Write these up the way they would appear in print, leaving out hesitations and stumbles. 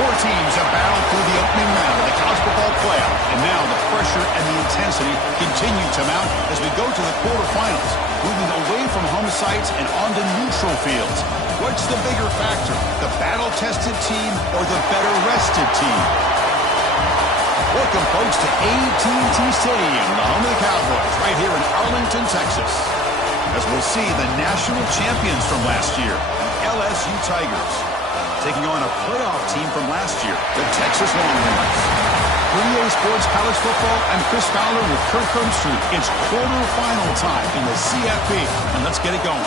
Four teams have battled through the opening round of the college football playoff, and now the pressure and the intensity continue to mount as we go to the quarterfinals, moving away from home sites and onto neutral fields. What's the bigger factor, the battle-tested team or the better-rested team? Welcome, folks, to AT&T Stadium, the home of the Cowboys, right here in Arlington, Texas, as we'll see the national champions from last year, the LSU Tigers, taking on a playoff team from last year, the Texas Longhorns. For EA Sports College Football, I'm Chris Fowler with Kirk Herbstreit. It's quarterfinal time in the CFB, and let's get it going.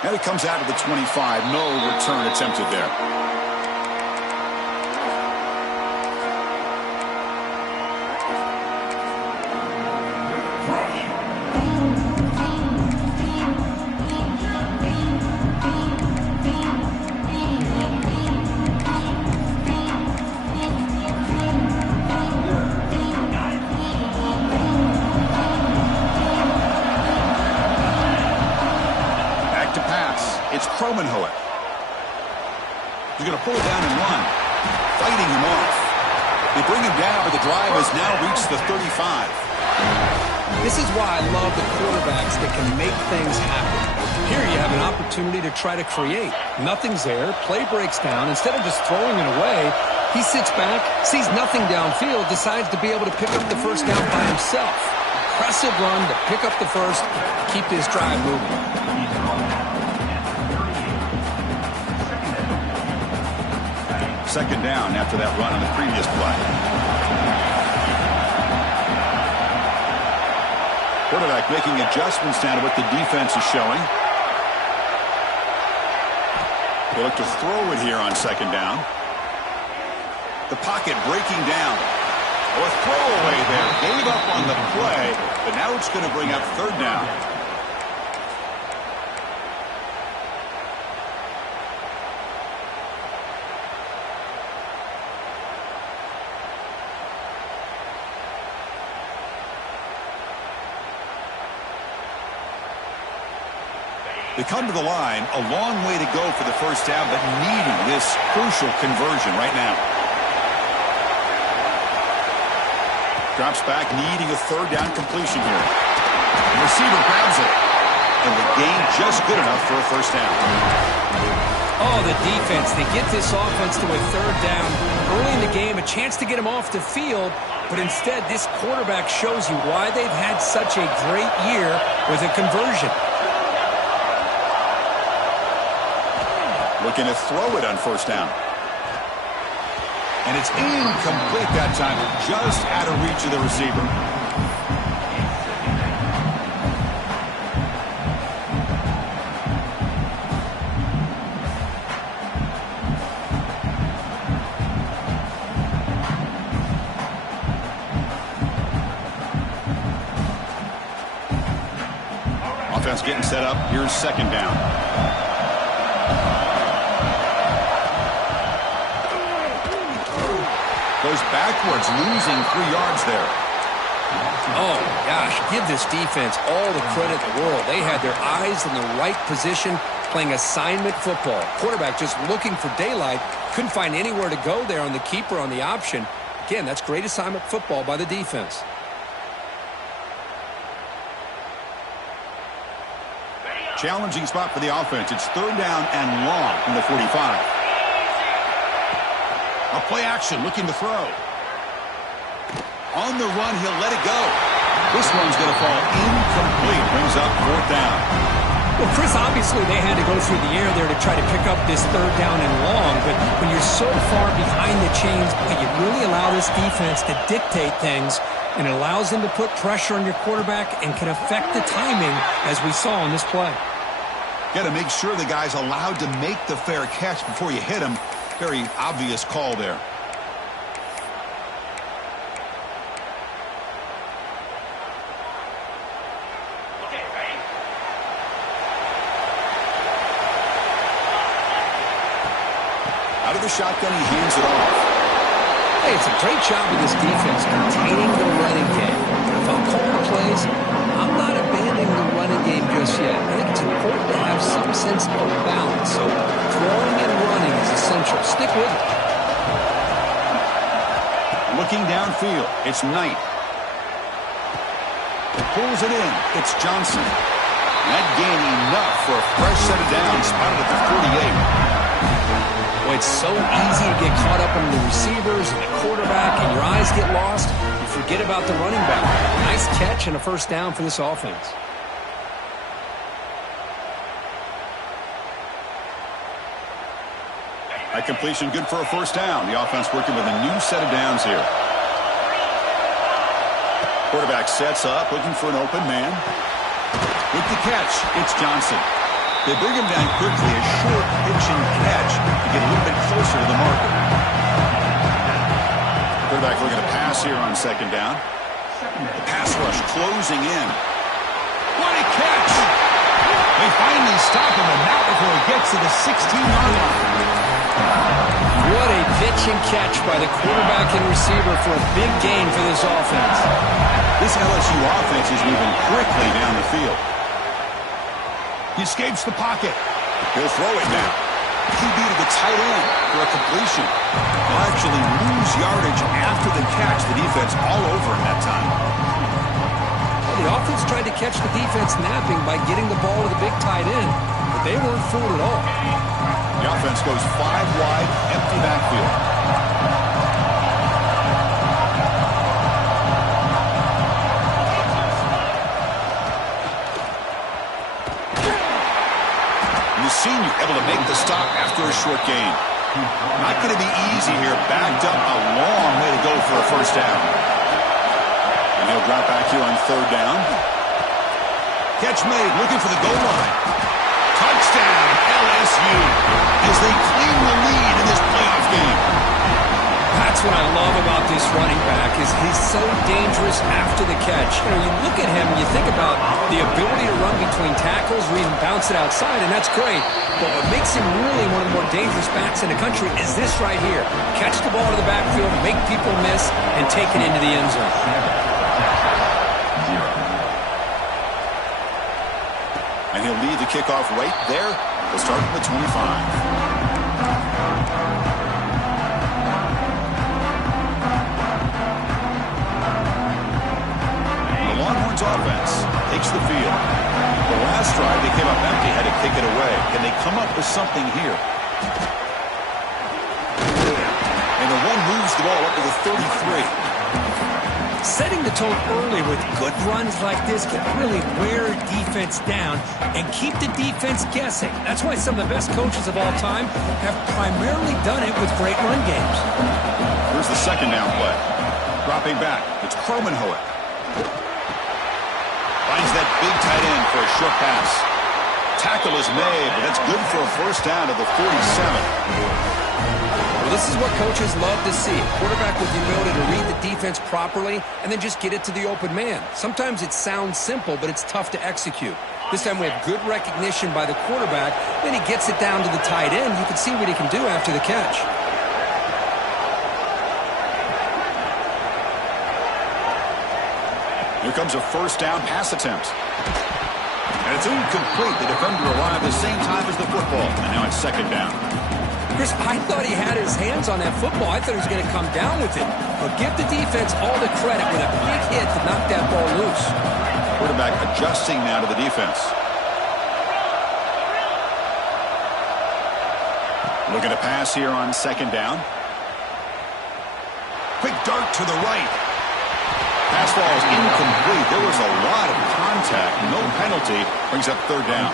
And it comes out of the 25. No return attempted there. He's going to pull it down and run, fighting him off. They bring him down, but the drive has now reached the 35. This is why I love the quarterbacks that can make things happen. Here you have an opportunity to try to create. Nothing's there. Play breaks down. Instead of just throwing it away, he sits back, sees nothing downfield, decides to be able to pick up the first down by himself. Impressive run to pick up the first, keep this drive moving. Second down after that run on the previous play. Quarterback making adjustments now to what the defense is showing. They look to throw it here on second down. The pocket breaking down. Or a throwaway there. Gave up on the play, but now it's going to bring up third down. They come to the line, a long way to go for the first down, but needing this crucial conversion right now. Drops back, needing a third down completion here. The receiver grabs it, and the gain just good enough for a first down. Oh, the defense, they get this offense to a third down. Early in the game, a chance to get him off the field, but instead this quarterback shows you why they've had such a great year with a conversion. Looking to throw it on first down. And it's incomplete that time. Just out of reach of the receiver. Offense getting set up. Here's second down. Goes backwards, losing 3 yards there. Oh, gosh, give this defense all the credit in the world. They had their eyes in the right position, playing assignment football. Quarterback just looking for daylight. Couldn't find anywhere to go there on the keeper on the option. Again, that's great assignment football by the defense. Challenging spot for the offense. It's third down and long from the 45. A play action, looking to throw. On the run, he'll let it go. This one's going to fall incomplete. Brings up fourth down. Well, Chris, obviously they had to go through the air there to try to pick up this third down and long, but when you're so far behind the chains, you really allow this defense to dictate things, and it allows them to put pressure on your quarterback and can affect the timing, as we saw on this play. Got to make sure the guy's allowed to make the fair catch before you hit him. Very obvious call there. Out of the shotgun, he hands it off. Hey, it's a great job of this defense containing the running game. If I'm calling plays, I'm not abandoning the running game just yet. I think it's important to have some sense of balance. So throwing and running is essential. Stick with it. Looking downfield, it's Knight. Pulls it in. It's Johnson. That gain enough for a fresh set of downs, spotted at the 48. Well, it's so easy to get caught up in the receivers and the quarterback, and your eyes get lost. You forget about the running back. Nice catch and a first down for this offense. That completion good for a first down. The offense working with a new set of downs here. Quarterback sets up, looking for an open man. With the catch, it's Johnson. They bring him down quickly, a short pitch and catch to get a little bit closer to the marker. Quarterback looking to pass here on second down. The pass rush closing in. What a catch! They finally stop him, and not before he gets to the 16-yard line. What a pitch and catch by the quarterback and receiver for a big gain for this offense. This LSU offense is moving quickly down the field. He escapes the pocket. He'll throw it now. QB to the tight end for a completion. He'll actually lose yardage after the catch. The defense all over him that time. Well, the offense tried to catch the defense napping by getting the ball to the big tight end, but they weren't fooled at all. The offense goes 5 wide, empty backfield. The senior able to make the stop after a short gain. Not going to be easy here. Backed up a long way to go for a first down. And he'll drop back here on third down. Catch made, looking for the goal line. Touchdown, LSU, as they claim the lead in this playoff game. That's what I love about this running back is he's so dangerous after the catch. You know, you look at him, you think about the ability to run between tackles or even bounce it outside, and that's great. But what makes him really one of the more dangerous backs in the country is this right here. Catch the ball to the backfield, make people miss, and take it into the end zone. And he'll lead the kickoff right there. He'll start at the 25. Offense takes the field. The last drive, they came up empty, had to kick it away. Can they come up with something here? And the one moves the ball up to the 33. Setting the tone early with good runs like this can really wear defense down and keep the defense guessing. That's why some of the best coaches of all time have primarily done it with great run games. Here's the second down play. Dropping back, it's Cromanhoek. Finds that big tight end for a short pass. Tackle is made, but that's good for a first down to the 47. Well, this is what coaches love to see. A quarterback with the ability to read the defense properly and then just get it to the open man. Sometimes it sounds simple, but it's tough to execute. This time we have good recognition by the quarterback. Then he gets it down to the tight end. You can see what he can do after the catch. Here comes a first down pass attempt. And it's incomplete. The defender arrived the same time as the football. And now it's second down. Chris, I thought he had his hands on that football. I thought he was going to come down with it. But give the defense all the credit with a big hit to knock that ball loose. Quarterback adjusting now to the defense. Looking to pass here on second down. Quick dart to the right. Pass ball is incomplete. There was a lot of contact. No penalty. Brings up third down.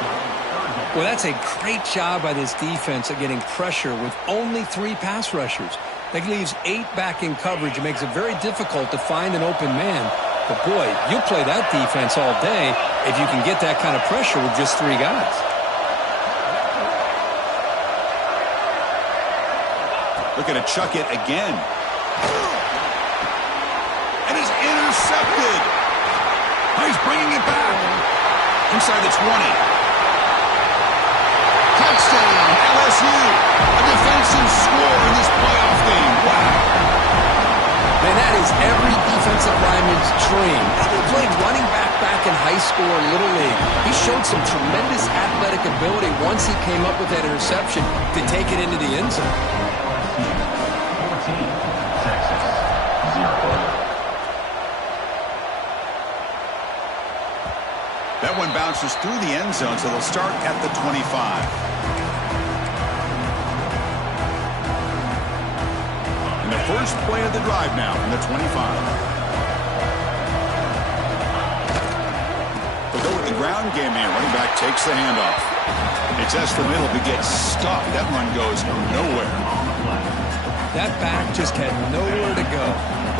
Well, that's a great job by this defense at getting pressure with only 3 pass rushers. That leaves 8 back in coverage. It makes it very difficult to find an open man. But, boy, you'll play that defense all day if you can get that kind of pressure with just 3 guys. Looking to chuck it again. And is intercepted. He's bringing it back. Inside the 20. Touchdown, LSU. A defensive score in this playoff game. Wow. Man, that is every defensive lineman's dream. He played running back in high school or Little League. He showed some tremendous athletic ability once he came up with that interception to take it into the end zone. That one bounces through the end zone, so they'll start at the 25. And the first play of the drive now from the 25. They'll go with the ground game here. Running back takes the handoff. It's S for middle, but gets stuck. That run goes nowhere. That back just had nowhere to go.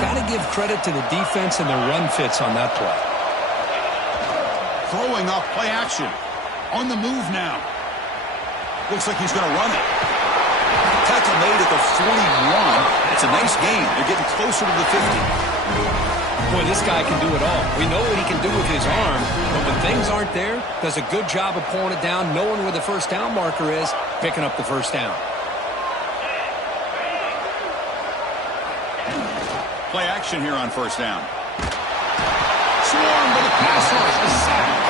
Got to give credit to the defense and the run fits on that play. Throwing off play action. On the move now. Looks like he's going to run it. Tackle made at the 41. It's a nice gain. They're getting closer to the 50. Boy, this guy can do it all. We know what he can do with his arm, but when things aren't there, does a good job of pulling it down, knowing where the first down marker is, picking up the first down. Play action here on first down. Swarm, but the pass rush is sacked.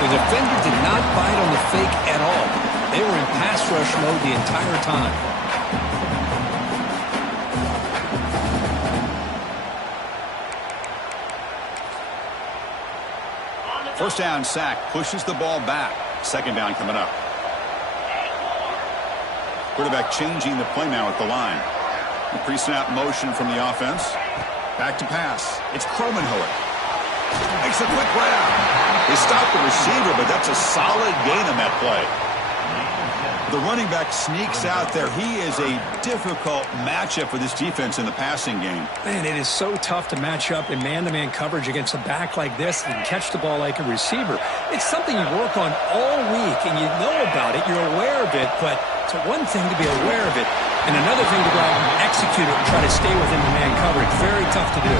The defender did not bite on the fake at all. They were in pass rush mode the entire time. First down sack pushes the ball back. Second down coming up. Quarterback changing the play now at the line. The pre-snap motion from the offense. Back to pass. It's Kromenhoek. Makes a quick grab. They stopped the receiver, but that's a solid gain on that play. The running back sneaks out there. He is a difficult matchup for this defense in the passing game. Man, it is so tough to match up in man-to-man coverage against a back like this and catch the ball like a receiver. It's something you work on all week, and you know about it. You're aware of it, but it's one thing to be aware of it, and another thing to go out and execute it and try to stay within the man coverage. Very tough to do.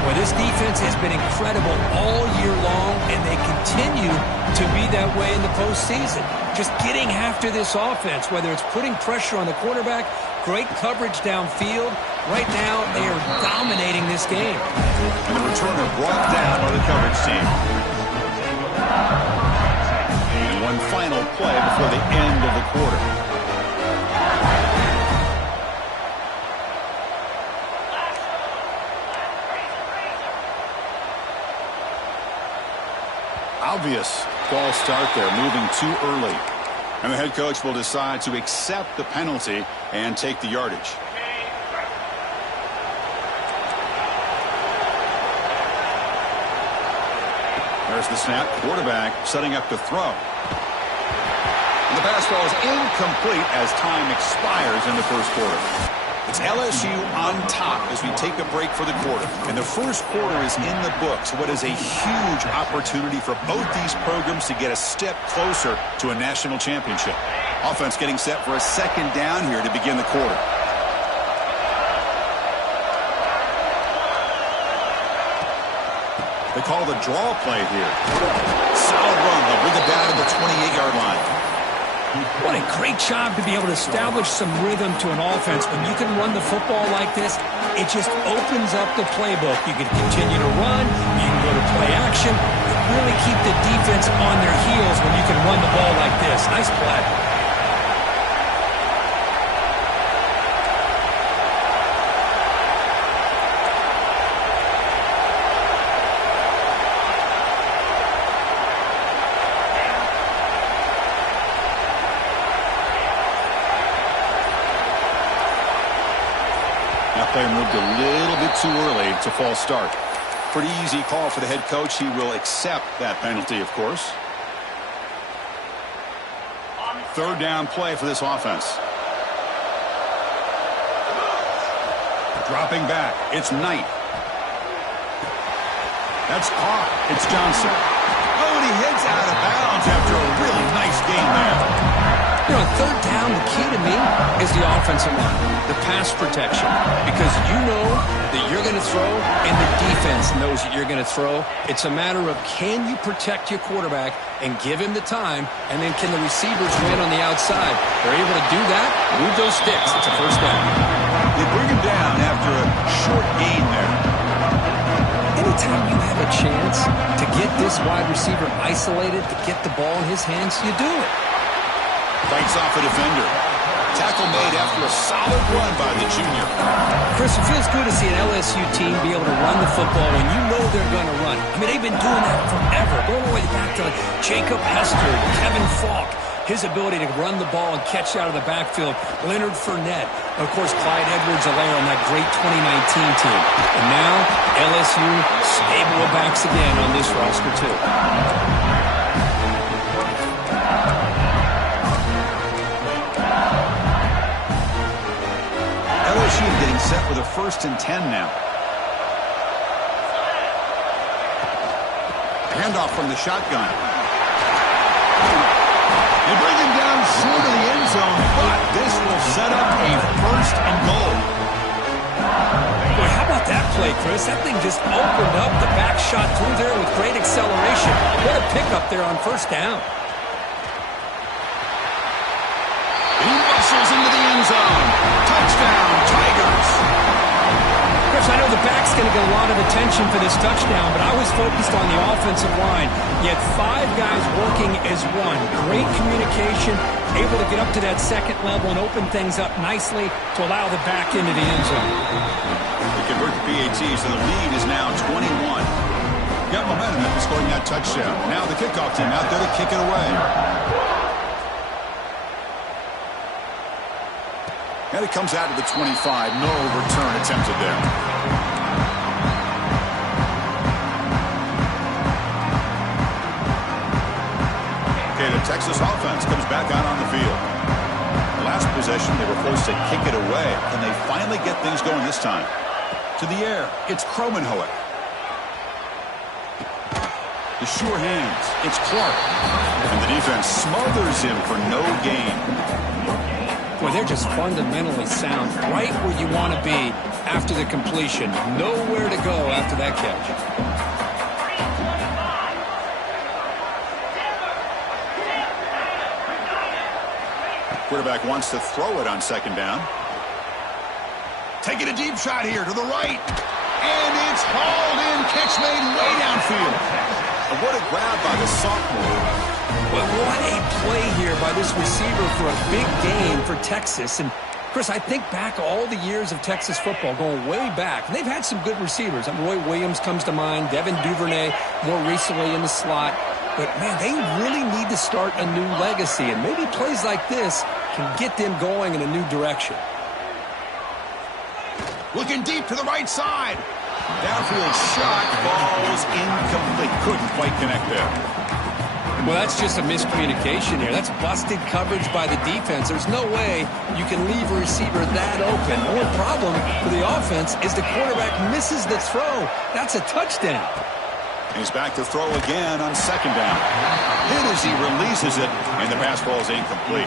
Well, this defense has been incredible all year long, and they continue to be that way in the postseason. Just getting after this offense, whether it's putting pressure on the quarterback, great coverage downfield. Right now, they are dominating this game. And the returner brought down by the coverage team. And one final play before the end of the quarter. Obvious false start there, moving too early. And the head coach will decide to accept the penalty and take the yardage. There's the snap. Quarterback setting up to throw. And the pass ball is incomplete as time expires in the first quarter. It's LSU on top as we take a break for the quarter. And the first quarter is in the books. What is a huge opportunity for both these programs to get a step closer to a national championship. Offense getting set for a second down here to begin the quarter. They call the draw play here. Solid run. They'll bring it down to the 28-yard line. What a great job to be able to establish some rhythm to an offense. When you can run the football like this, it just opens up the playbook. You can continue to run. You can go to play action. You really keep the defense on their heels when you can run the ball like this. Nice play. That play moved a little bit too early. It's a false start. Pretty easy call for the head coach. He will accept that penalty, of course. Third down play for this offense. Dropping back. It's Knight. That's caught. It's Johnson. Oh, and he heads out of bounds after a really nice game there. You know, on third down, the key to me is the offensive line, the pass protection, because you know that you're going to throw and the defense knows that you're going to throw. It's a matter of can you protect your quarterback and give him the time, and then can the receivers win on the outside? They're able to do that, move those sticks. It's a first down. They bring him down after a short gain there. Anytime you have a chance to get this wide receiver isolated, to get the ball in his hands, you do it. Fights off a defender. Tackle made after a solid run by the junior. Chris, it feels good to see an LSU team be able to run the football when you know they're going to run. I mean, they've been doing that forever, going all the way back to Jacob Hester, Kevin Falk. His ability to run the ball and catch out of the backfield, Leonard Fournette, and of course Clyde Edwards-Helaire on that great 2019 team. And now LSU stable of backs again on this roster too. LSU getting set with a 1st and 10 now. Handoff from the shotgun. They bring him down short of the end zone, but this will set up a 1st and goal. Boy, how about that play, Chris? That thing just opened up. The back shot through there with great acceleration. What a pickup there on 1st down. He muscles into the end zone. Touchdown, Tigers. Chris, I know the back's going to get a lot of attention for this touchdown, but I was focused on the offensive line. You had 5 guys working as one. Great communication, able to get up to that second level and open things up nicely to allow the back into the end zone. They convert the PAT, so the lead is now 21. Got momentum after scoring that touchdown. Now the kickoff team out there to kick it away. And it comes out to the 25. No return attempted there. Okay, the Texas offense comes back out on the field. The last possession, they were forced to kick it away. Can they finally get things going this time? To the air, it's Kromenhoek. The sure hands, it's Clark. And the defense smothers him for no gain. Boy, they're just fundamentally sound, right where you want to be after the completion. Nowhere to go after that catch. Quarterback wants to throw it on 2nd down. Taking a deep shot here to the right. And it's hauled in. Catch made way downfield. And what a grab by the sophomore. Well, what a play here by this receiver for a big gain for Texas. And, Chris, I think back all the years of Texas football, going way back. And they've had some good receivers. I mean, Roy Williams comes to mind, Devin Duvernay more recently in the slot. But, man, they really need to start a new legacy. And maybe plays like this can get them going in a new direction. Looking deep to the right side. Downfield shot falls incomplete. Couldn't quite connect there. Well, that's just a miscommunication here. That's busted coverage by the defense. There's no way you can leave a receiver that open. The only problem for the offense is the quarterback misses the throw. That's a touchdown. He's back to throw again on 2nd down. Hit as he releases it, and the pass falls incomplete.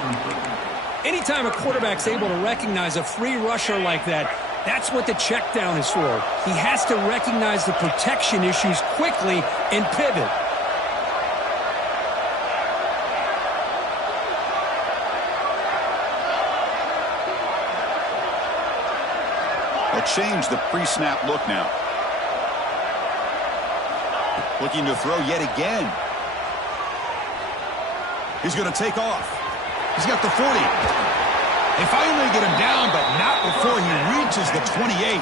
Anytime a quarterback's able to recognize a free rusher like that, that's what the check down is for. He has to recognize the protection issues quickly and pivot. Change the pre-snap look now. Looking to throw yet again. He's going to take off. He's got the 40. They finally get him down, but not before he reaches the 28.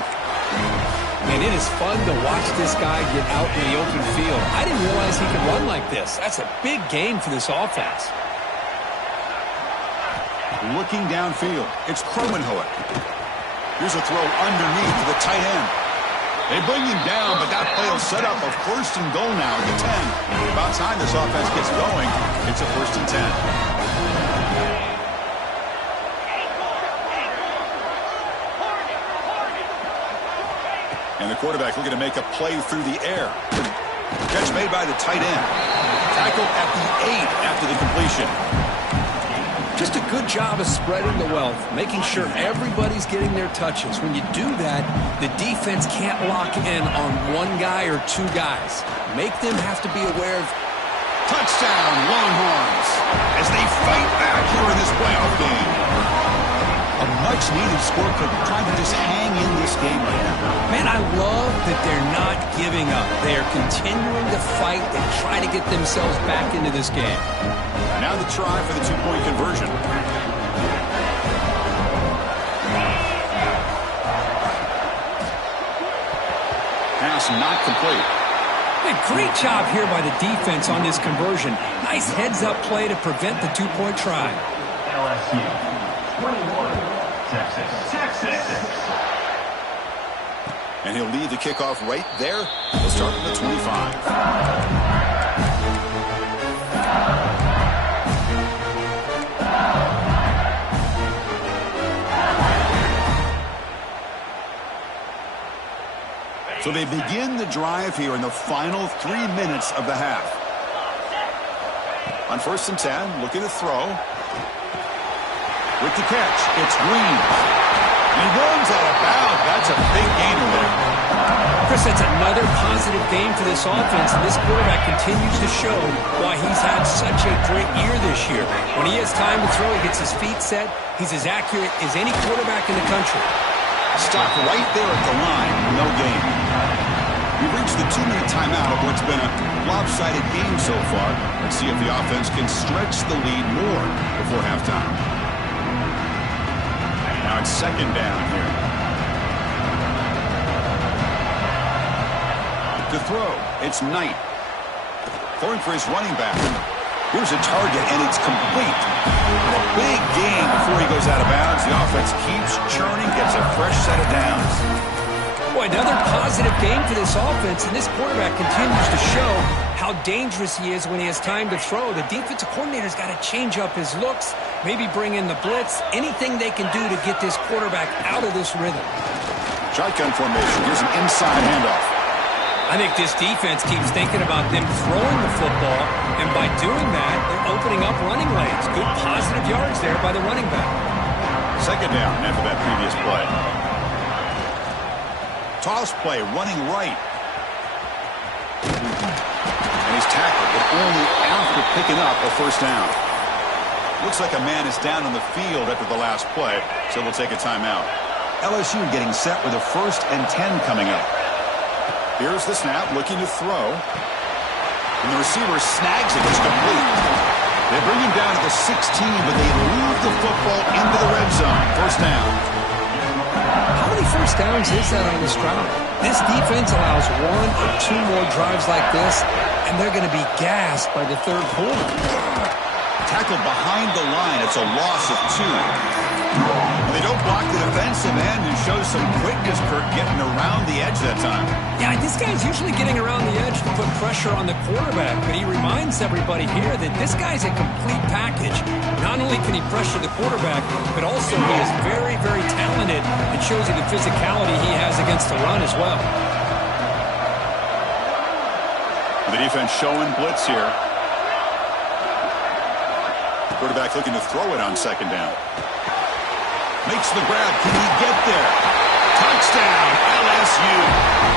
Man, it is fun to watch this guy get out in the open field. I didn't realize he could run like this. That's a big gain for this offense. Looking downfield, it's Kromenhoek. Here's a throw underneath to the tight end. They bring him down, but that play will set up a 1st and goal now at the 10. About time this offense gets going. It's a 1st and 10. And the quarterback looking to make a play through the air. Catch made by the tight end. Tackle at the 8 after the completion. Just a good job of spreading the wealth, making sure everybody's getting their touches. When you do that, the defense can't lock in on one guy or two guys. Make them have to be aware of... Touchdown, Longhorns, as they fight back here in this playoff game. A much-needed score could try to just hang in this game right now. Man, I love that they're not giving up. They are continuing to fight and try to get themselves back into this game. Now the try for the two-point conversion. Pass not complete. A great job here by the defense on this conversion. Nice heads-up play to prevent the two-point try. LSU 21, Texas. And he'll lead the kickoff right there. He'll start from the 25. So they begin the drive here in the final 3 minutes of the half. On 1st and 10, looking to throw. With the catch, it's Green. He runs out of bounds. That's a big gainer there. Chris, that's another positive game for this offense, and this quarterback continues to show why he's had such a great year this year. When he has time to throw, he gets his feet set. He's as accurate as any quarterback in the country. Stopped right there at the line. No gain. We've reached the 2-minute timeout of what's been a lopsided game so far. Let's see if the offense can stretch the lead more before halftime. Now it's 2nd down here. To throw, it's Knight. Throwing for his running back. Here's a target, and it's complete. A big gain before he goes out of bounds. The offense keeps churning, gets a fresh set of downs. Boy, another positive game for this offense, and this quarterback continues to show how dangerous he is when he has time to throw. The defensive coordinator's got to change up his looks, maybe bring in the blitz, anything they can do to get this quarterback out of this rhythm. Shotgun formation. Here's an inside handoff. I think this defense keeps thinking about them throwing the football, and by doing that, they're opening up running lanes. Good positive yards there by the running back. 2nd down after that previous play. Toss play, running right. And he's tackled, but only after picking up a 1st down. Looks like a man is down on the field after the last play, so we'll take a timeout. LSU getting set with a 1st and 10 coming up. Here's the snap, looking to throw. And the receiver snags it. It's complete. They bring him down to the 16, but they move the football into the red zone. 1st down. How many 1st downs is that on this drive? This defense allows 1 or 2 more drives like this, and they're going to be gassed by the 3rd quarter. Tackled behind the line. It's a loss of 2. And they don't block the defensive end and show some quickness, Kirk, getting around the edge that time. Yeah, this guy's usually getting around the edge to put pressure on the quarterback, but he reminds everybody here that this guy's a complete package. Not only can he pressure the quarterback, but also he is very, very talented. It shows you the physicality he has against the run as well. The defense showing blitz here. Quarterback looking to throw it on 2nd down. Makes the grab. Can he get there? Touchdown, LSU.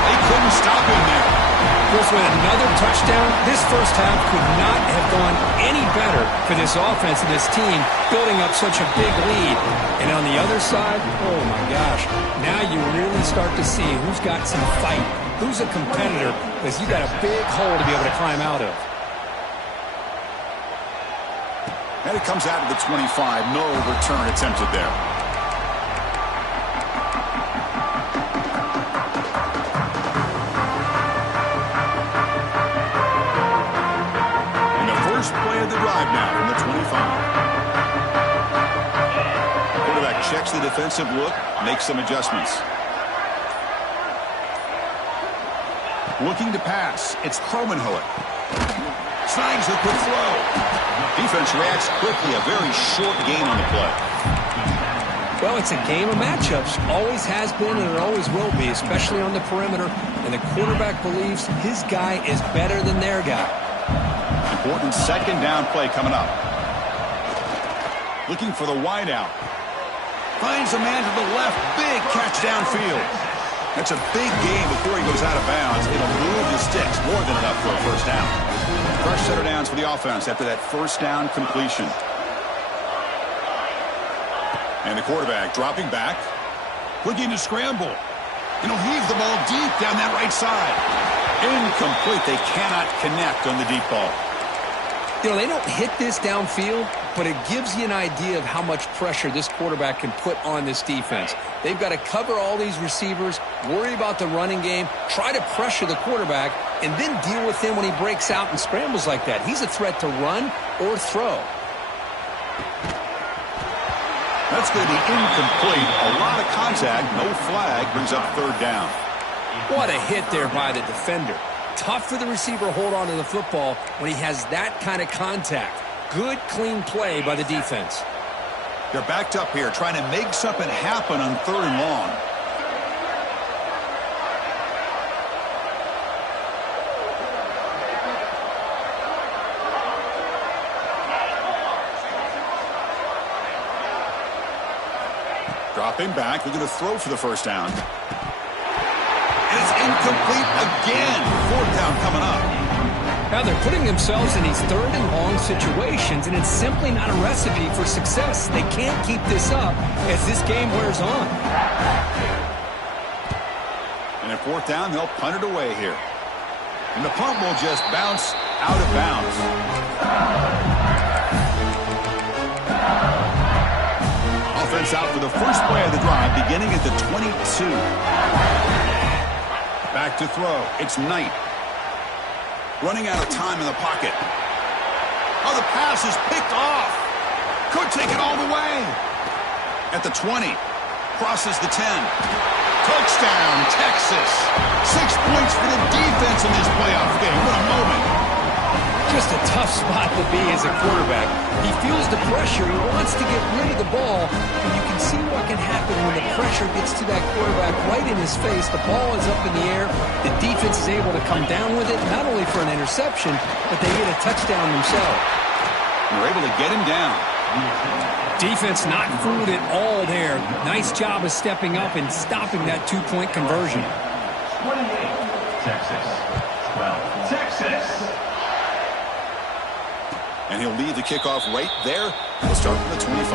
They couldn't stop him there. Chris, with another touchdown, this 1st half could not have gone any better for this offense and this team, building up such a big lead. And on the other side, oh my gosh, now you really start to see who's got some fight, who's a competitor, because you got a big hole to be able to climb out of. And it comes out of the 25. No return attempted there. And the first play of the drive now from the 25. Quarterback checks the defensive look, makes some adjustments. Looking to pass. It's Cromenhoek. Snags the quick throw. Defense reacts quickly. A very short gain on the play. Well, it's a game of matchups. Always has been and it always will be, especially on the perimeter. And the quarterback believes his guy is better than their guy. Important 2nd down play coming up. Looking for the wide out. Finds a man to the left. Big catch downfield. That's a big gain before he goes out of bounds. It'll move the sticks. More than enough for a first down. Fresh set of downs for the offense after that first down completion. And the quarterback dropping back. Looking to scramble. And he'll heave the ball deep down that right side. Incomplete. They cannot connect on the deep ball. They don't hit this downfield, but it gives you an idea of how much pressure this quarterback can put on this defense. They've got to cover all these receivers, worry about the running game, try to pressure the quarterback, and then deal with him when he breaks out and scrambles like that. He's a threat to run or throw. That's going to be incomplete. A lot of contact, no flag, brings up third down. What a hit there by the defender. Tough for the receiver to hold on to the football when he has that kind of contact. Good, clean play by the defense. They're backed up here, trying to make something happen on third and long. Dropping back, they're going to throw for the first down. And it's incomplete again. Fourth down coming up. Now they're putting themselves in these third and long situations, and it's simply not a recipe for success. They can't keep this up as this game wears on. And at fourth down, they'll punt it away here. And the punt will just bounce out of bounds. Offense out for the first play of the drive, beginning at the 22. Back to throw. It's Knight. Running out of time in the pocket. Oh, the pass is picked off. Could take it all the way. At the 20. Crosses the 10. Touchdown, Texas. 6 points for the defense in this playoff game. What a moment. Just a tough spot to be as a quarterback. He feels the pressure. He wants to get rid of the ball. And you can see what can happen when the pressure gets to that quarterback right in his face. The ball is up in the air. The defense is able to come down with it, not only for an interception, but they get a touchdown themselves. They're able to get him down. Defense not fooled at all there. Nice job of stepping up and stopping that two-point conversion. 28, Texas. 12, Texas. And he'll lead the kickoff right there. He'll start from the 25.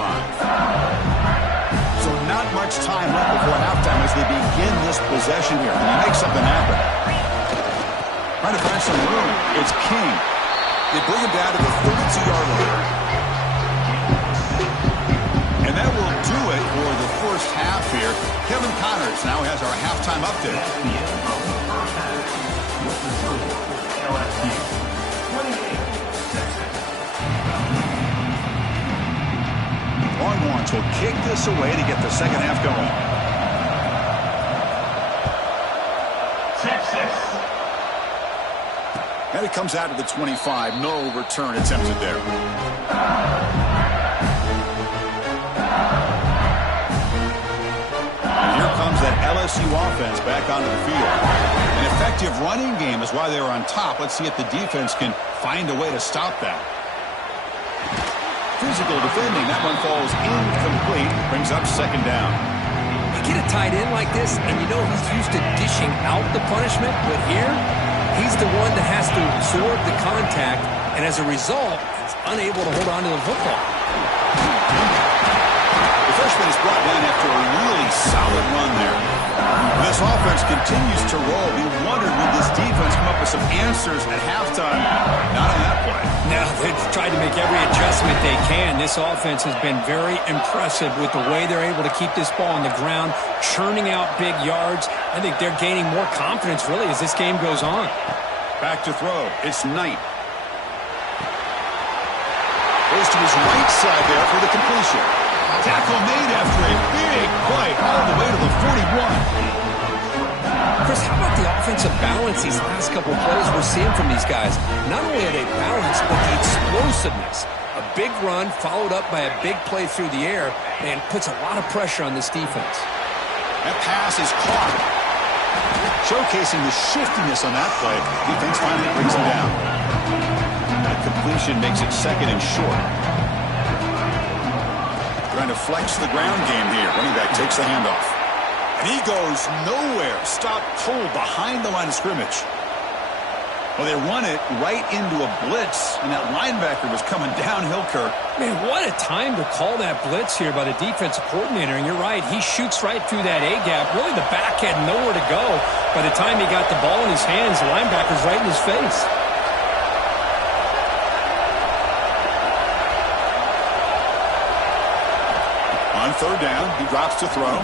So not much time left before halftime as they begin this possession here. And they make something happen. Trying to find some room. It's King. They bring him down to the 32-yard line. And that will do it for the first half here. Kevin Connors now has our halftime update. LSU. 28, Texas. Longhorns will kick this away to get the second half going. Texas. And it comes out to the 25. No return attempted there. And here comes that LSU offense back onto the field. An effective running game is why they were on top. Let's see if the defense can find a way to stop that. Physical defending. That one falls incomplete. Brings up second down. You get a tight end like this, and you know he's used to dishing out the punishment, but here, he's the one that has to absorb the contact, and as a result, he's unable to hold on to the football. The freshman is brought down after a really solid run there. This offense continues to roll. We wondered, would this defense come up with some answers at halftime? Not on that play. Now, they've tried to make every adjustment they can. This offense has been very impressive with the way they're able to keep this ball on the ground, churning out big yards. I think they're gaining more confidence, really, as this game goes on. Back to throw. It's Knight. Goes to his right side there for the completion. Tackle made after a big play all the way to the 41. Chris, how about the offensive balance these last couple of plays we're seeing from these guys? Not only are they balanced, but the explosiveness. A big run followed up by a big play through the air and puts a lot of pressure on this defense. That pass is caught. Showcasing the shiftiness on that play. Defense finally brings him down. That completion makes it second and short. to flex the ground game here. Running back takes the handoff. And he goes nowhere. Stop cold behind the line of scrimmage. Well, they run it right into a blitz, and that linebacker was coming downhill, Kirk. Man, what a time to call that blitz here by the defensive coordinator. And you're right, he shoots right through that A-gap. Really, the back had nowhere to go. By the time he got the ball in his hands, the linebacker's right in his face. On third down, he drops to throw.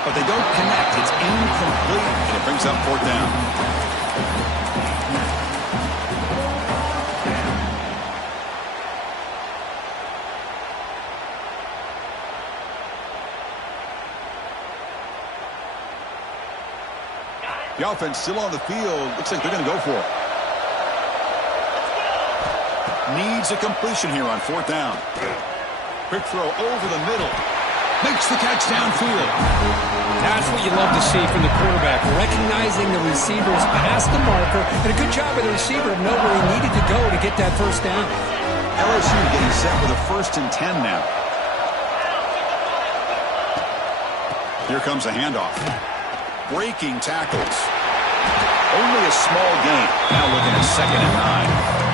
But they don't connect. It's incomplete, and it brings up fourth down. The offense still on the field. Looks like they're going to go for it. Needs a completion here on fourth down. Quick throw over the middle. Makes the catch downfield. That's what you love to see from the quarterback, recognizing the receiver's past the marker, and a good job by the receiver to know where he needed to go to get that first down. LSU getting set with a 1st and 10 now. Here comes a handoff. Breaking tackles. Only a small gain. Now looking at 2nd and 9.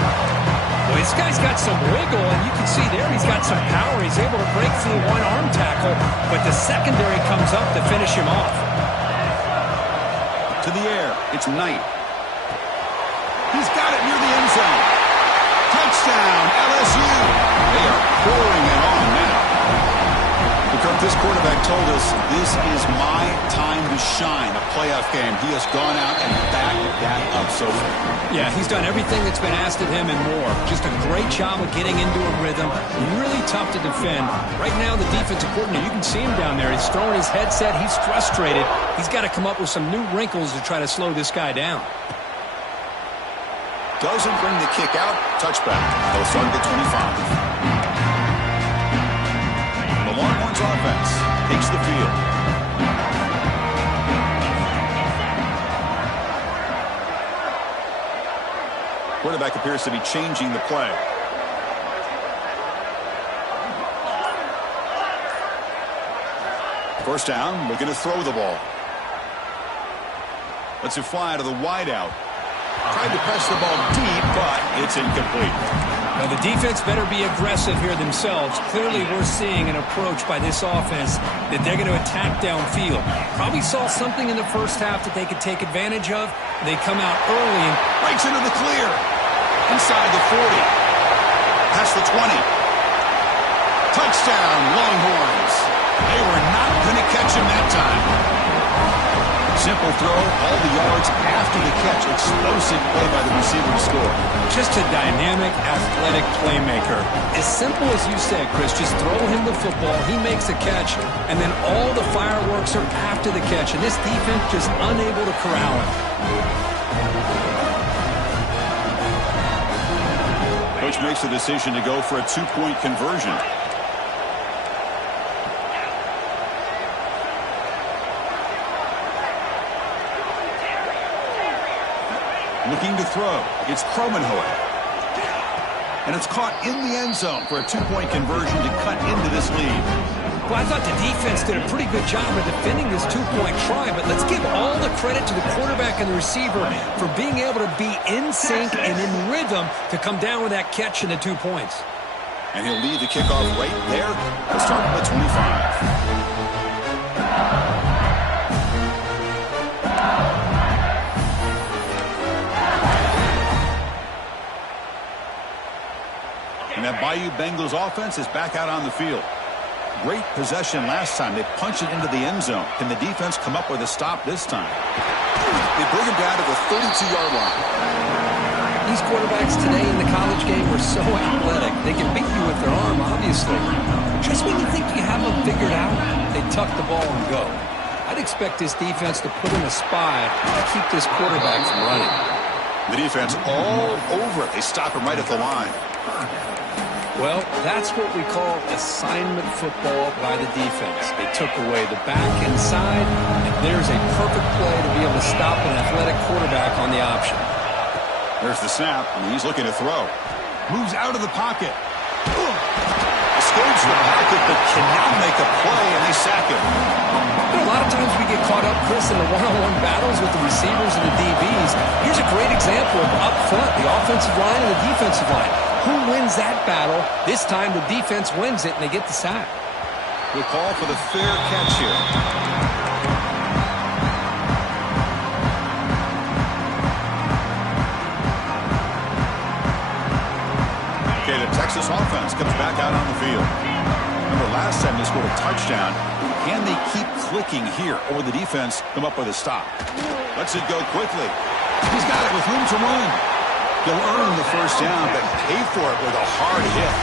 Well, this guy's got some wiggle, and you can see there he's got some power. He's able to break through one arm tackle, but the secondary comes up to finish him off. To the air. It's Knight. He's got it near the end zone. Touchdown, LSU. They are pouring it on now. Because this quarterback told us this is my time to shine, a playoff game. He has gone out and backed that up so far. Yeah, he's done everything that's been asked of him and more. Just a great job of getting into a rhythm. Really tough to defend. Right now, the defensive coordinator, you can see him down there. He's throwing his headset. He's frustrated. He's got to come up with some new wrinkles to try to slow this guy down. Doesn't bring the kick out. Touchback. They'll start at the 25. The Longhorns offense takes the field. Quarterback appears to be changing the play. First down, looking to throw the ball. Lets it fly to the wideout. Tried to press the ball deep, but it's incomplete. Well, the defense better be aggressive here themselves. Clearly, we're seeing an approach by this offense that they're going to attack downfield. Probably saw something in the first half that they could take advantage of. They come out early and breaks into the clear. Inside the 40. Past the 20. Touchdown, Longhorns. They were not going to catch him that time. Simple throw, all the yards after the catch. Explosive play by the receiver to score. Just a dynamic, athletic playmaker. As simple as you said, Chris, just throw him the football, he makes a catch, and then all the fireworks are after the catch, and this defense just unable to corral him. Coach makes the decision to go for a 2-point conversion. Looking to throw. It's Cromenhoek. And it's caught in the end zone for a 2-point conversion to cut into this lead. Well, I thought the defense did a pretty good job of defending this 2-point try, but let's give all the credit to the quarterback and the receiver for being able to be in sync and in rhythm to come down with that catch and the 2 points. And he'll lead the kickoff right there. We'll start at the 25. And that Bayou Bengals offense is back out on the field. Great possession last time. They punched it into the end zone. Can the defense come up with a stop this time? They bring him down to the 32-yard line. These quarterbacks today in the college game are so athletic. They can beat you with their arm, obviously. Just when you think you have them figured out, they tuck the ball and go. I'd expect this defense to put in a spy to keep this quarterback from running. The defense all over it. They stop him right at the line. Well, that's what we call assignment football by the defense. They took away the back inside, and there's a perfect play to be able to stop an athletic quarterback on the option. There's the snap, and he's looking to throw. Moves out of the pocket. escapes the pocket, but cannot make a play, and they sack him. You know, a lot of times we get caught up, Chris, in the one-on-one battles with the receivers and the DBs. Here's a great example of up front, the offensive line and the defensive line. Who wins that battle? This time the defense wins it, and they get the sack. We call for the fair catch here. Okay, the Texas offense comes back out on the field. Remember, last time they scored a touchdown. Can they keep clicking here, or the defense come up with a stop? Lets it go quickly. He's got it with room to run. He'll earn the first down, but pay for it with a hard hit.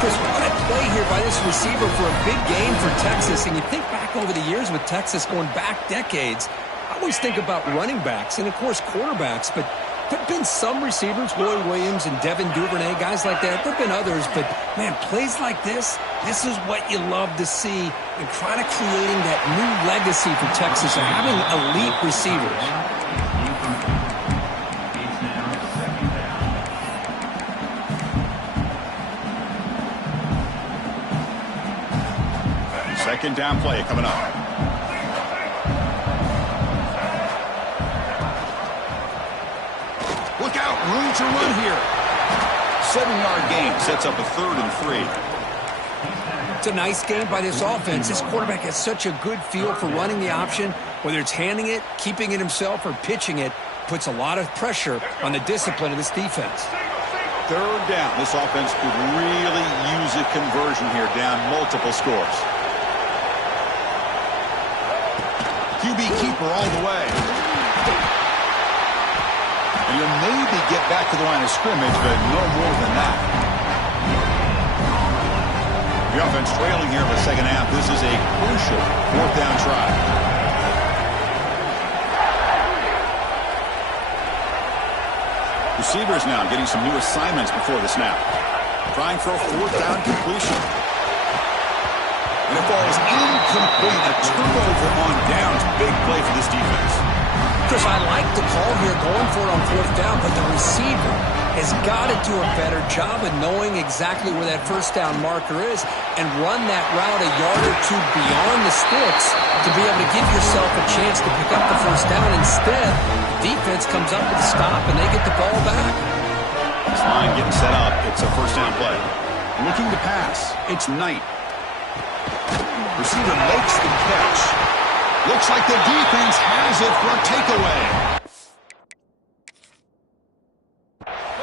Chris, what a play here by this receiver for a big game for Texas. And you think back over the years with Texas going back decades, I always think about running backs and, of course, quarterbacks. But there have been some receivers, Roy Williams and Devin Duvernay, guys like that. There have been others. But, man, plays like this is what you love to see and kind of creating that new legacy for Texas of having elite receivers. Second down play coming up. Look out, room to run here. 7-yard gain sets up a 3rd and 3. It's a nice game by this offense. This quarterback has such a good feel for running the option. Whether it's handing it, keeping it himself, or pitching it, puts a lot of pressure on the discipline of this defense. 3rd down. This offense could really use a conversion here, down multiple scores. QB keeper all the way. And you'll maybe get back to the line of scrimmage, but no more than that. The offense trailing here in the second half. This is a crucial 4th down try. Receivers now getting some new assignments before the snap. Trying for a 4th down completion. And it falls incomplete. A turnover on downs. Big play for this defense. Chris, I like the call here going for it on 4th down, but the receiver has got to do a better job of knowing exactly where that 1st down marker is and run that route a yard or two beyond the sticks to be able to give yourself a chance to pick up the 1st down. Instead, the defense comes up with a stop and they get the ball back. This line getting set up. It's a 1st down play. Looking to pass. It's Knight. Receiver makes the catch. Looks like the defense has it for a takeaway.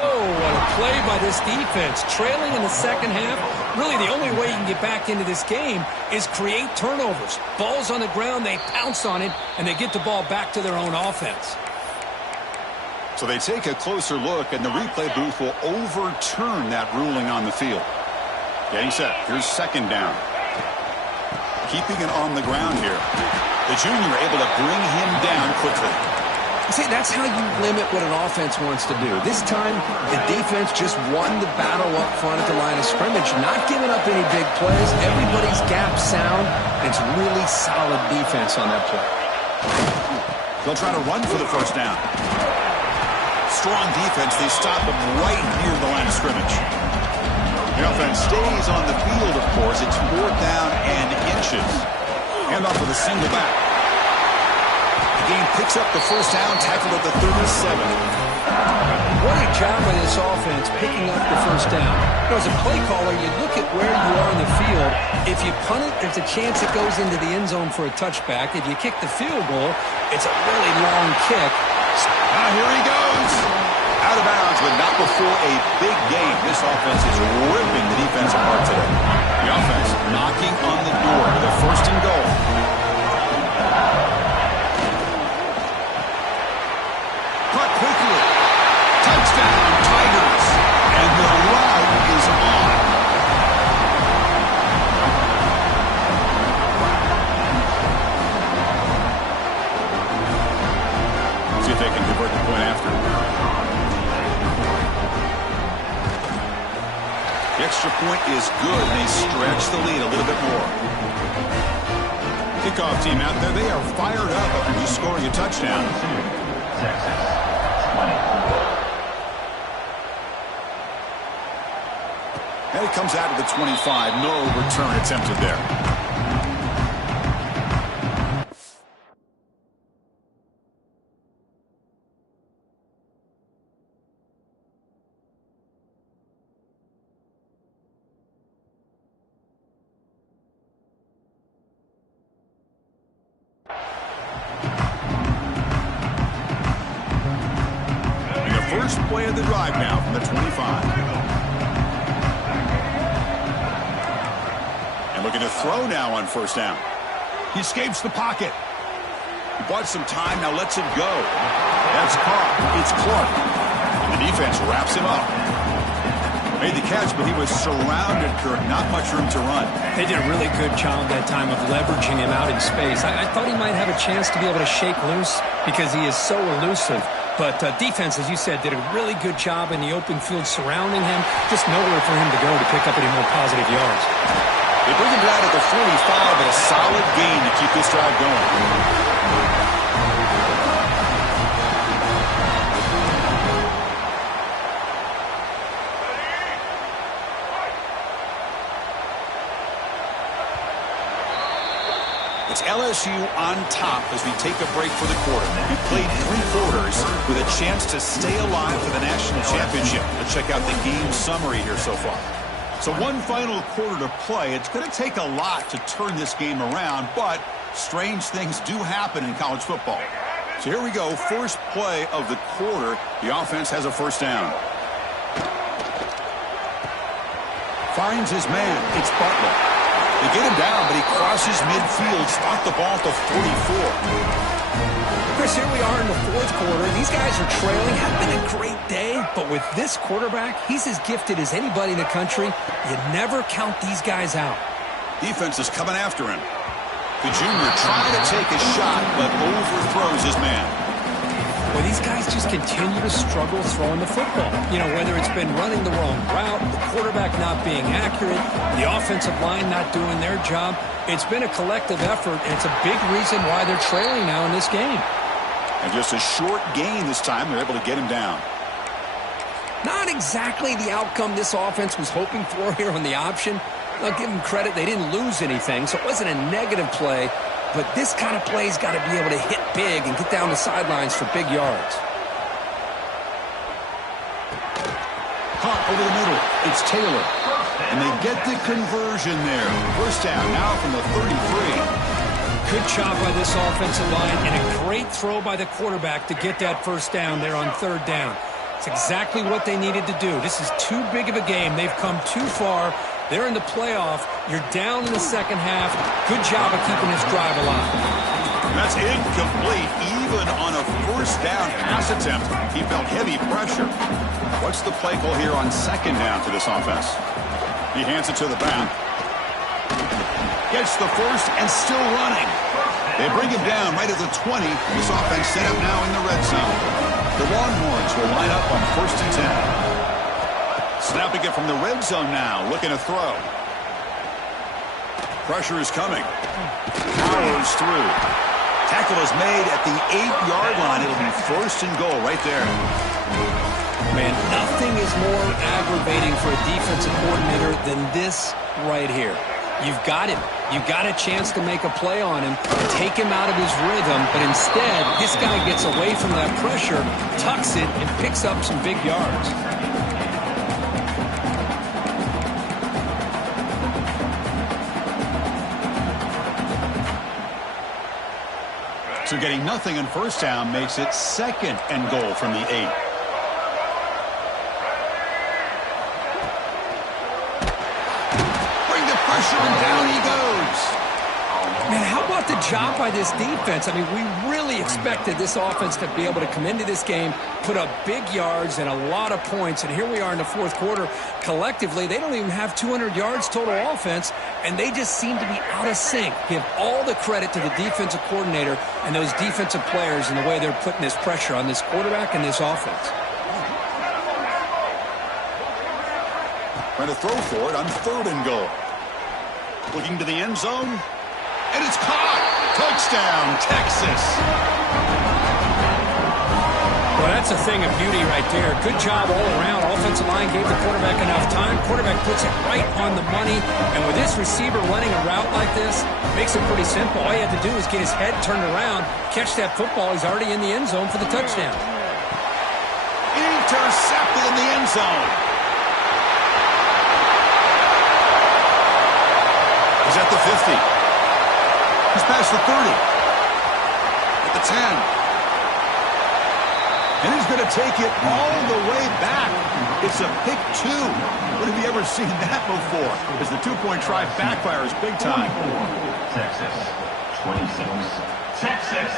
Oh, what a play by this defense. Trailing in the second half. Really, the only way you can get back into this game is create turnovers. Ball's on the ground, they pounce on it, and they get the ball back to their own offense. So they take a closer look, and the replay booth will overturn that ruling on the field. Getting set. Here's 2nd down. Keeping it on the ground here. The junior able to bring him down quickly. See, that's how you limit what an offense wants to do. This time, the defense just won the battle up front at the line of scrimmage, not giving up any big plays. Everybody's gap sound. It's really solid defense on that play. They'll try to run for the 1st down. Strong defense. They stop him right near the line of scrimmage. The offense stays on the field, of course. It's 4th down and inches. Hand off with a single back. The game picks up the 1st down, tackled at the 37. What a job by this offense picking up the 1st down. You know, as a play caller, you look at where you are in the field. If you punt it, there's a chance it goes into the end zone for a touchback. If you kick the field goal, it's a really long kick. Here he goes. Out of bounds, but not before a big game. This offense is ripping the defense apart today. The offense knocking on the door with a 1st and goal. Cut quickly. Touchdown, Tigers. And the route is on. See if they can convert the point after. The extra point is good, and they stretch the lead a little bit more. Kickoff team out there, they are fired up after just scoring a touchdown. Texas 20. And it comes out of the 25. No return attempted there. First play of the drive now from the 25. And looking to throw now on first down. He escapes the pocket. He bought some time, now lets it go. That's caught. It's Clark. And the defense wraps him up. Made the catch, but he was surrounded, Kirk. Not much room to run. They did a really good job that time of leveraging him out in space. I thought he might have a chance to be able to shake loose because he is so elusive. But defense, as you said, did a really good job in the open field surrounding him. Just nowhere for him to go to pick up any more positive yards. They bring him down at the 45, but a solid gain to keep this drive going. It's LSU on top as we take a break for the quarter. We played 3 quarters with a chance to stay alive for the national championship. Let's check out the game summary here so far. So one final quarter to play. It's going to take a lot to turn this game around, but strange things do happen in college football. So here we go. First play of the quarter. The offense has a first down. Finds his man. It's Butler. They get him down, but he crosses midfield, stopped the ball at the 44. Chris, here we are in the fourth quarter. These guys are trailing. Had been a great day, but with this quarterback, he's as gifted as anybody in the country. You never count these guys out. Defense is coming after him. The junior trying to take a shot, but overthrows his man. Well, these guys just continue to struggle throwing the football. You know, whether it's been running the wrong route, the quarterback not being accurate, the offensive line not doing their job. It's been a collective effort, and it's a big reason why they're trailing now in this game. And just a short gain this time. They're able to get him down. Not exactly the outcome this offense was hoping for here on the option. I'll give them credit. They didn't lose anything, so it wasn't a negative play. But this kind of play's got to be able to hit big and get down the sidelines for big yards. Caught over the middle. It's Taylor. And they get the conversion there. First down now from the 33. Good job by this offensive line and a great throw by the quarterback to get that first down there on third down. It's exactly what they needed to do. This is too big of a game. They've come too far. They're in the playoff. You're down in the second half. Good job of keeping this drive alive. That's incomplete. Even on a first down pass attempt, he felt heavy pressure. What's the play call here on second down for this offense? He hands it to the back. Gets the first and still running. They bring him down right at the 20. This offense set up now in the red zone. The Longhorns will line up on first and 10. Snapping it from the red zone now, looking to throw. Pressure is coming. Powers through. Tackle is made at the 8-yard line. It'll be first and goal right there. Man, nothing is more aggravating for a defensive coordinator than this right here. You've got him. You've got a chance to make a play on him, take him out of his rhythm, but instead, this guy gets away from that pressure, tucks it, and picks up some big yards. So getting nothing on first down makes it second and goal from the 8. Bring the pressure and down he goes. Man, how about the job by this defense? I mean, we really expected this offense to be able to come into this game, put up big yards and a lot of points, and here we are in the fourth quarter. Collectively, they don't even have 200 yards total offense, and they just seem to be out of sync. Give all the credit to the defensive coordinator and those defensive players and the way they're putting this pressure on this quarterback and this offense. Trying to throw for it on third and goal. Looking to the end zone. And it's caught. Touchdown, Texas. Well, that's a thing of beauty right there. Good job all around. Offensive line gave the quarterback enough time. Quarterback puts it right on the money. And with this receiver running a route like this, makes it pretty simple. All you have to do is get his head turned around, catch that football. He's already in the end zone for the touchdown. Intercepted in the end zone. He's at the 50. He's past the 30. At the 10. And he's going to take it all the way back. It's a pick 2. When have you ever seen that before? As the two-point try backfires big time. Texas. 26. Texas.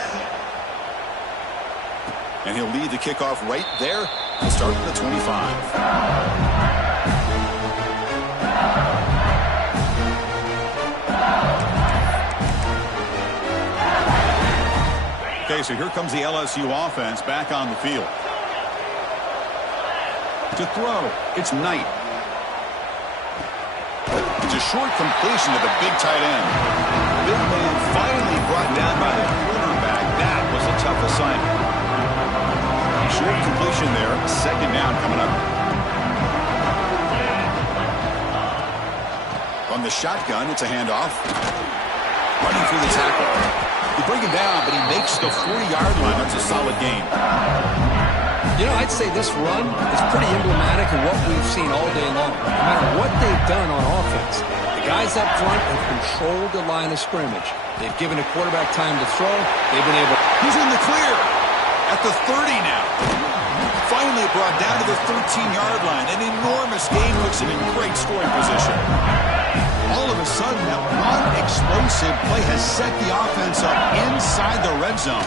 And he'll lead the kickoff right there. He'll start at the 25. Okay, so here comes the LSU offense back on the field. To throw, it's Knight. It's a short completion to the big tight end. Big man finally brought down by the quarterback. That was a tough assignment. Short completion there. Second down coming up. On the shotgun, it's a handoff. Running through the tackle. You bring him down, but he makes the 40-yard line. That's a solid gain. You know, I'd say this run is pretty emblematic of what we've seen all day long. No matter what they've done on offense, the guys up front have controlled the line of scrimmage. They've given a quarterback time to throw. They've been able. He's in the clear at the 30 now. Finally brought down to the 13-yard line. An enormous gain puts him in great scoring position. All of a sudden, that one explosive play has set the offense up inside the red zone.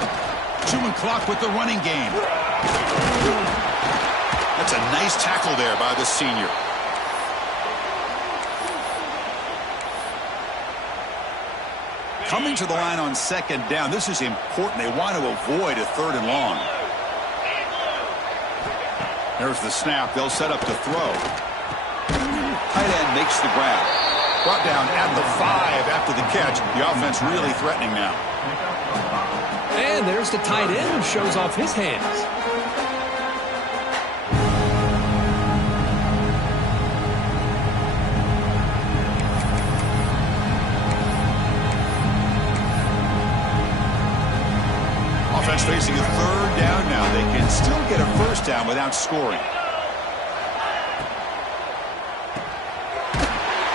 Chewing clock with the running game. That's a nice tackle there by the senior. Coming to the line on second down. This is important. They want to avoid a 3rd and long. There's the snap. They'll set up to throw. Tight end makes the grab. Brought down at the 5 after the catch. The offense really threatening now. And there's the tight end who shows off his hands. Offense facing a 3rd down now. They can still get a 1st down without scoring.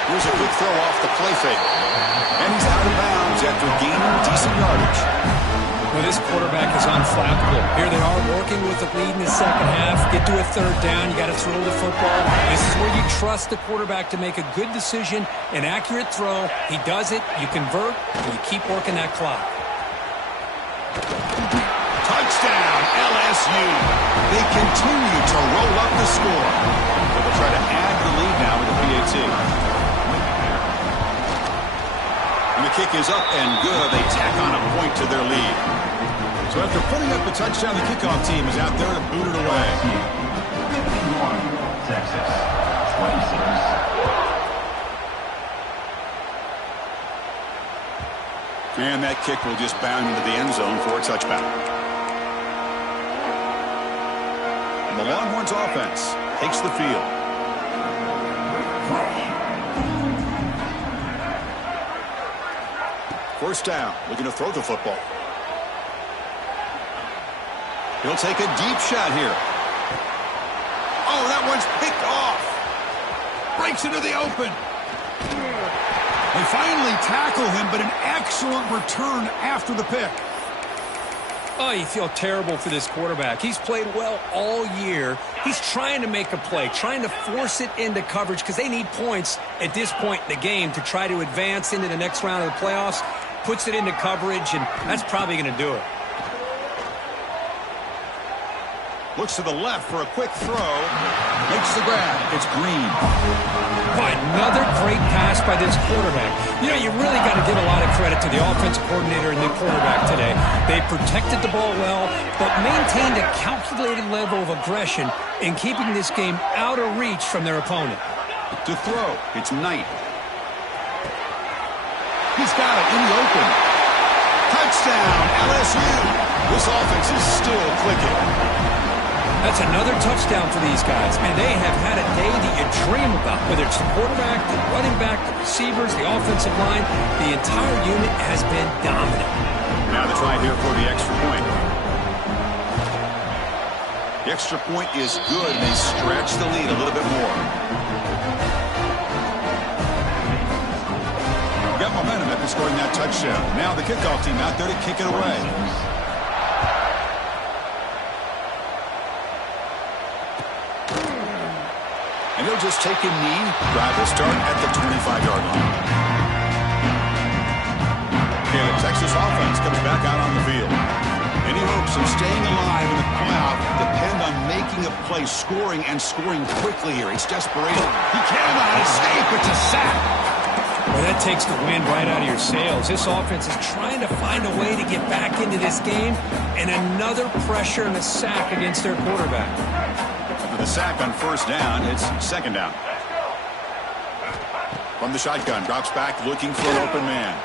Here's a quick throw off the play fake. And he's out of bounds after gaining decent yardage. Well, this quarterback is unflappable. Here they are working with the lead in the second half. Get to a 3rd down. You got to throw the football. This is where you trust the quarterback to make a good decision, an accurate throw. He does it. You convert, and you keep working that clock. Touchdown, LSU. They continue to roll up the score. So they'll try to add the lead now with a PAT. And the kick is up and good. They tack on a point to their lead. So after putting up the touchdown, the kickoff team is out there to boot it away. Texas. 26. And that kick will just bound into the end zone for a touchback. And the Longhorns offense takes the field. First down, looking to throw the football. He'll take a deep shot here. Oh, that one's picked off. Breaks into the open. They finally tackle him, but an excellent return after the pick. Oh, you feel terrible for this quarterback. He's played well all year. He's trying to make a play, trying to force it into coverage because they need points at this point in the game to try to advance into the next round of the playoffs. Puts it into coverage, and that's probably going to do it. Looks to the left for a quick throw. Makes the grab. It's Green. Boy, another great pass by this quarterback. You know, you really got to give a lot of credit to the offensive coordinator and the quarterback today. They protected the ball well, but maintained a calculated level of aggression in keeping this game out of reach from their opponent. To throw, it's Knight. He's got it in the open. Touchdown, LSU. This offense is still clicking. That's another touchdown for these guys. Man, they have had a day that you dream about, whether it's the quarterback, the running back, the receivers, the offensive line. The entire unit has been dominant. Now the try here for the extra point. The extra point is good, and they stretch the lead a little bit more. Got momentum after scoring that touchdown. Now the kickoff team out there to kick it away. And they'll just take a knee. Drive will start at the 25-yard line. Okay, the Texas offense comes back out on the field. Any hopes of staying alive in the playoff depend on making a play, scoring, and scoring quickly here. It's desperation. He cannot escape. It's a sack. Well, that takes the wind right out of your sails. This offense is trying to find a way to get back into this game, and another pressure and a sack against their quarterback. The sack on first down, it's second down. From the shotgun, drops back looking for an open man.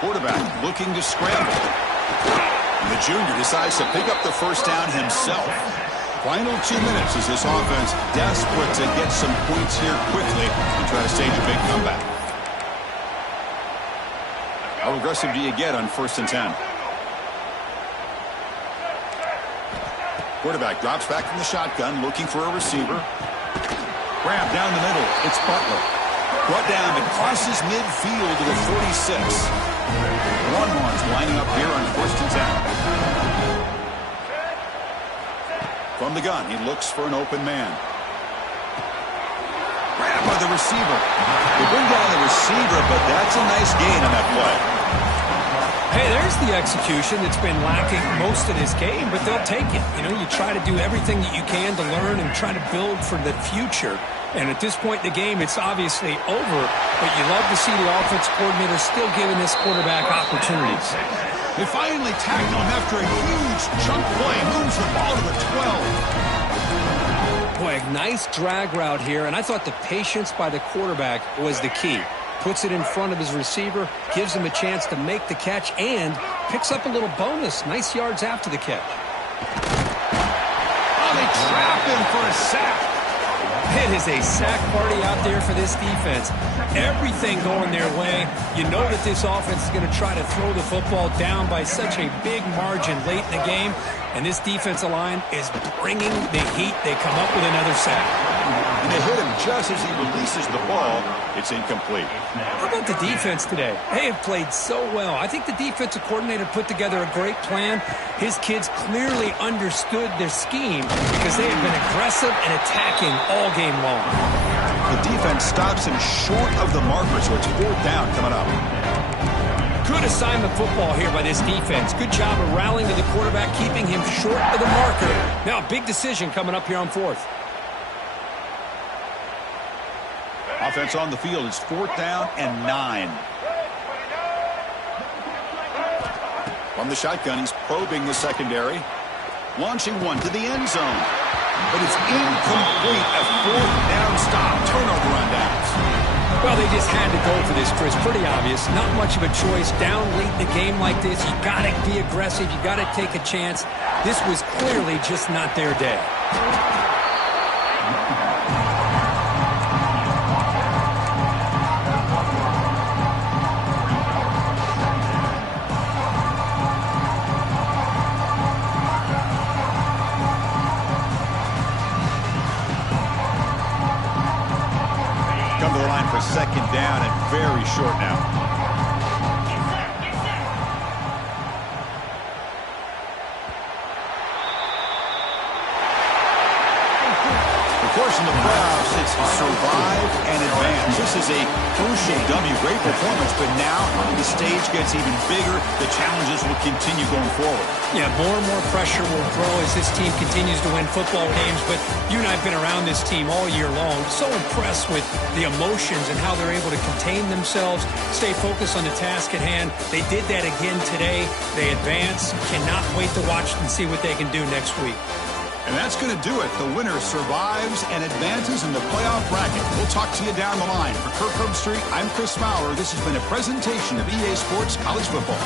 Quarterback looking to scramble. And the junior decides to pick up the first down himself. Final 2 minutes as this offense desperate to get some points here quickly and try to stage a big comeback. How aggressive do you get on first and 10? Quarterback drops back from the shotgun, looking for a receiver. Grab down the middle. It's Butler. Brought down and crosses midfield to the 46. Longhorns lining up here on first and 10. From the gun, he looks for an open man. Grab by the receiver. They bring down the receiver, but that's a nice gain on that play. Hey, there's the execution that's been lacking most of this game, but they'll take it. You know, you try to do everything that you can to learn and try to build for the future. And at this point in the game, it's obviously over, but you love to see the offense coordinator still giving this quarterback opportunities. They finally tackle him after a huge chunk play. Moves the ball to the 12. Boy, a nice drag route here, and I thought the patience by the quarterback was the key. Puts it in front of his receiver, gives him a chance to make the catch, and picks up a little bonus. Nice yards after the catch. Oh, they trap him for a sack. It is a sack party out there for this defense. Everything going their way. You know that this offense is going to try to throw the football down by such a big margin late in the game, and this defensive line is bringing the heat. They come up with another sack. And they hit him just as he releases the ball. It's incomplete. How about the defense today? They have played so well. I think the defensive coordinator put together a great plan. His kids clearly understood their scheme because they have been aggressive and attacking all game long. The defense stops him short of the marker, so it's fourth down coming up. Good assignment football here by this defense. Good job of rallying to the quarterback, keeping him short of the marker. Now a big decision coming up here on fourth. Offense on the field is fourth down and 9. From the shotgun, he's probing the secondary. Launching one to the end zone. But it's incomplete. A fourth down stop. Turnover on downs. Well, they just had to go for this, Chris. Pretty obvious. Not much of a choice. Down late in the game like this, you got to be aggressive. You got to take a chance. This was clearly just not their day. Come to the line for second down and very short now. Of course, in the playoffs, it's survive and advance. This is a crucial W. Great performance, but now the stage gets even bigger. The challenges will continue going forward. Yeah, more and more pressure will grow as this team continues to win football games, but you and I have been around this team all year long. So impressed with the emotions and how they're able to contain themselves, stay focused on the task at hand. They did that again today. They advance. Cannot wait to watch and see what they can do next week. And that's going to do it. The winner survives and advances in the playoff bracket. We'll talk to you down the line. For Kirk Herbstreit, I'm Chris Fowler. This has been a presentation of EA Sports College Football.